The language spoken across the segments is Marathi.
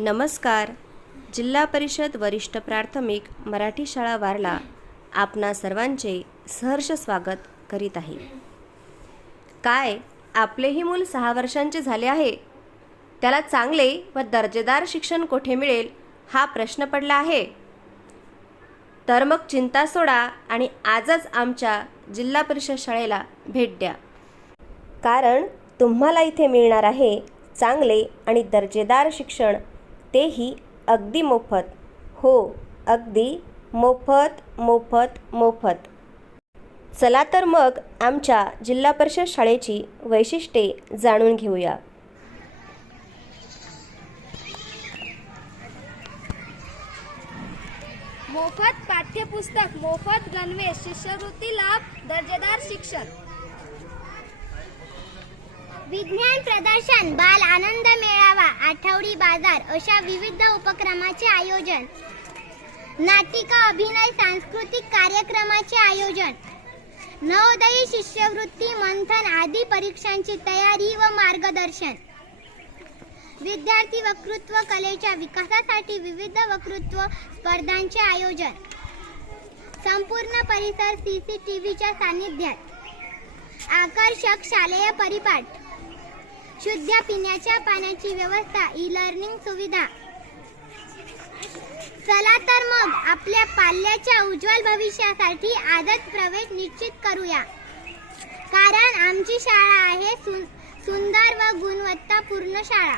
नमस्कार. जिल्हा परिषद वरिष्ठ प्राथमिक मराठी शाळा वारला आपणा सर्वांचे सहर्ष स्वागत करीत आहे. काय आपलेही मूल सहा वर्षांचे झाले आहे? त्याला चांगले व दर्जेदार शिक्षण कोठे मिळेल हा प्रश्न पडला आहे. तर मग चिंता सोडा आणि आजच आमच्या जिल्हा परिषद शाळेला भेट द्या. कारण तुम्हाला इथे मिळणार आहे चांगले आणि दर्जेदार शिक्षण तेही अगदी मोफत. हो अगदी मोफत मोफत मोफत. चला तर मग आमच्या जिल्हा परिषद शाळेची वैशिष्ट्ये जाणून घेऊया. मोफत पाठ्यपुस्तक मोफत गणवेश शिष्यवृत्ती लाभ दर्जेदार शिक्षण. विज्ञान प्रदर्शन बाल आनंद मेळावा आठवडी बाजार अशा विविध उपक्रमाचे आयोजन. नाटिका अभिनय सांस्कृतिक कार्यक्रमाचे आयोजन. नवोदयी शिष्यवृत्ती मंथन आदी परीक्षांची तयारी व मार्गदर्शन. विद्यार्थी वक्तृत्व कलेच्या विकासासाठी विविध वक्तृत्व स्पर्धांचे आयोजन. संपूर्ण परिसर सीसीटीव्हीच्या सान्निध्यात. आकर्षक शालेय परिपाठ. शुद्ध पिण्याच्या पाण्याची व्यवस्था ई लर्निंग सुविधा. चला तर मग आपल्या पाल्याच्या उज्ज्वल भविष्यासाठी आजच प्रवेश निश्चित करूया. कारण आमची शाळा आहे सुंदर व गुणवत्तापूर्ण शाळा.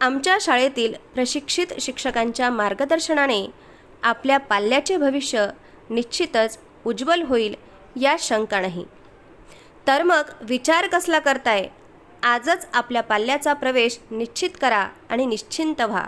आमच्या शाळेतील प्रशिक्षित शिक्षकांच्या मार्गदर्शनाने आपल्या पाल्याचे भविष्य निश्चितच उज्ज्वल होईल या शंका नाही तर मग विचार कसला करताय? आजच आपल्या पाल्याचा प्रवेश निश्चित करा आणि निश्चिंत व्हा.